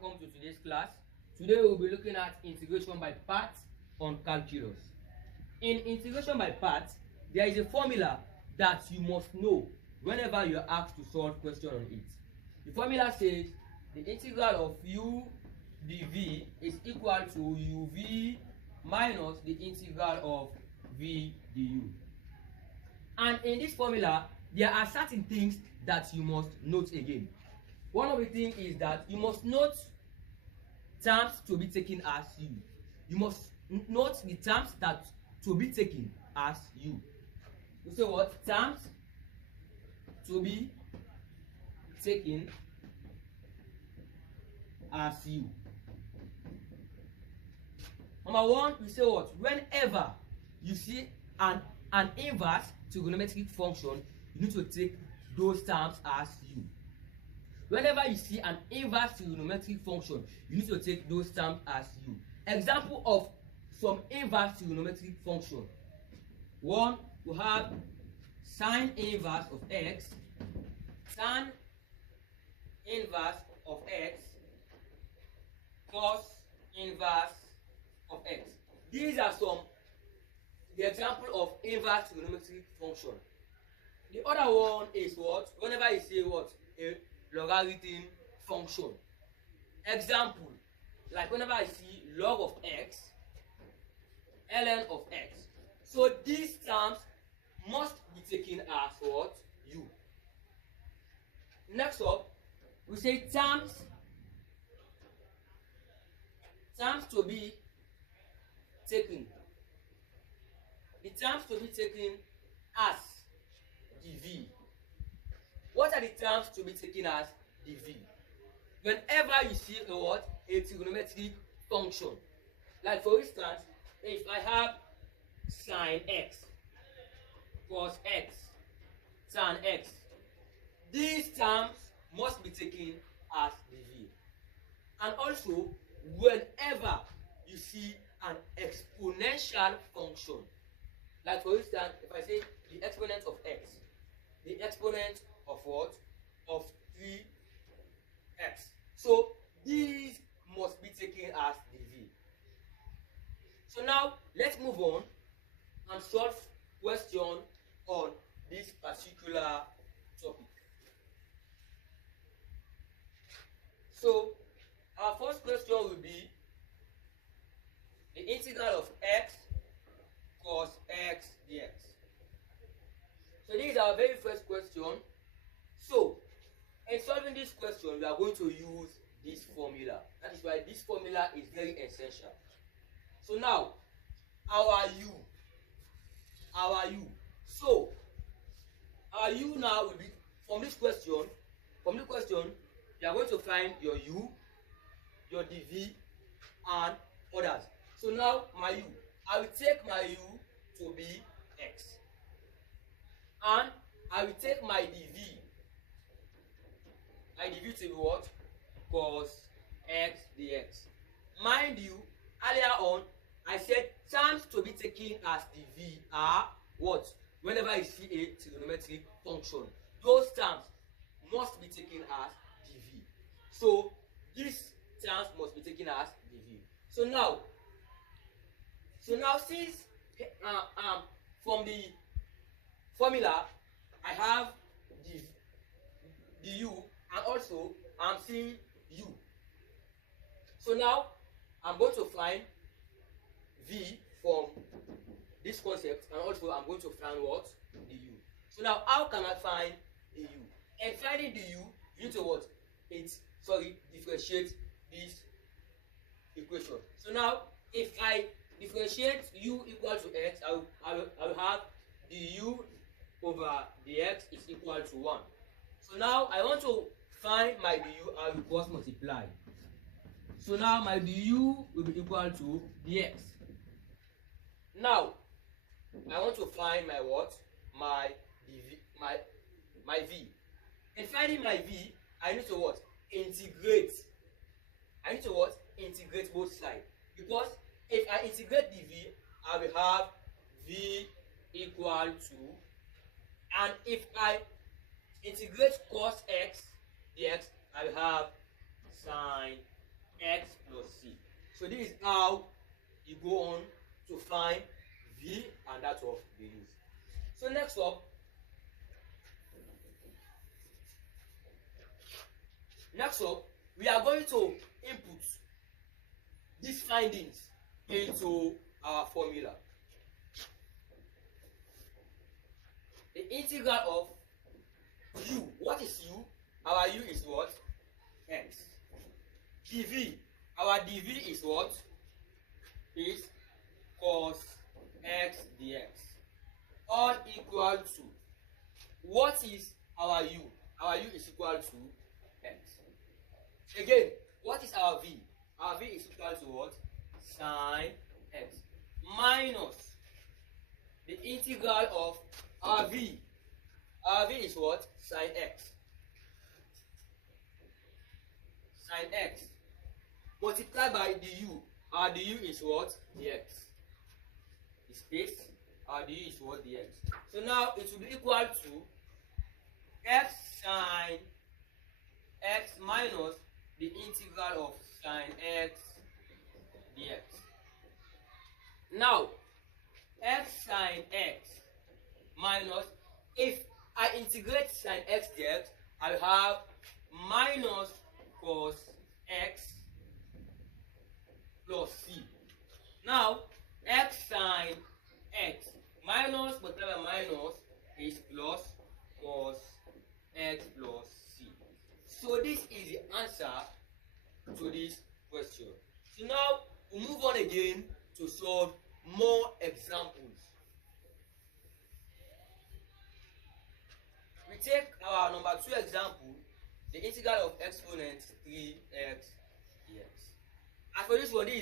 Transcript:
welcome to today's class. Today we'll be looking at integration by parts on calculus. In integration by parts, there is a formula that you must know whenever you are asked to solve question on it. The formula says the integral of u dv is equal to uv minus the integral of v du. And in this formula, there are certain things that you must note again. One of the things is that you must note terms to be taken as u. You must note the terms that to be taken as u. You say what? Terms to be taken as u. Number one, we say what? Whenever you see an inverse trigonometric function, you need to take those terms as u. Whenever you see an inverse trigonometric function, you need to take those terms as u. Example of some inverse trigonometric function. One, we have sine inverse of x, tan inverse of x, cos inverse of x. These are the example of inverse trigonometric function. The other one is what? Whenever you say what? A logarithm function. Example, like whenever I see log of x, ln of x. So these terms must be taken as what? U. Next up, we say terms to be taken. The terms to be taken as dv. What are the terms to be taken as dv? Whenever you see a what? A trigonometric function. Like for instance, if I have sine x, cos x, tan x, these terms must be taken as dv. And also, whenever you see an exponential function, like for instance, if I say the exponent of x, the exponent of what? Of 3x. So these must be taken as dv. So now let's move on and solve question on this particular topic. So our first question will be the integral of x cos x dx. So this is our very first question. So in solving this question, we are going to use this formula. That is why this formula is very essential. So now, our u. So our u now will be from this question. You are going to find your u, your dv, and others. So now my u, I will take my u to be x, and I will take my dv to be what? Cos x dx. Mind you, earlier on I said terms to be taken as dv are what? Whenever you see a trigonometric function, those terms must be taken as dv. So these terms must be taken as dv. So now since from the formula I have du, and also I'm seeing u. So now I'm going to find v from this concept, and also I'm going to find what? The u. So now how can I find the u? And finding the u, you need to what? Differentiate this equation. So now if I differentiate u equal to x, I will have the u over the x is equal to 1. So now I want to find my du, I will cross multiply. So now my du will be equal to dx. Now I want to find my what? My dv, my v. In finding my v, I need to what? Integrate. I need to what? Integrate both sides. Because if I integrate dv, I will have v equal to, and if I integrate cos x dx, I will have sine x plus c. So this is how you go on to find v and that of the u. So next up, we are going to input these findings into our formula. The integral of u. What is u? Our u is what? X. dv. Our dv is what? Is cos x dx. All equal to, what is our u? Our u is equal to x. Again, what is our v? Our v is equal to what? Sine x. Minus the integral of our v. Our v is what? Sine x. Sine x. Multiplied by the u. Our du is what? Dx. The space. Our du is what? Dx. So now it will be equal to x sine x minus the integral of sine x dx. Now, x sine x minus, if I integrate sine x dx, I will have minus cos x plus c. Now, x sine x minus multiplied by minus is plus cos x plus c. So this is the answer to this question. So now we move on again to solve more examples. We take our number 2 example, the integral of exponent 3x dx. As for this one, this is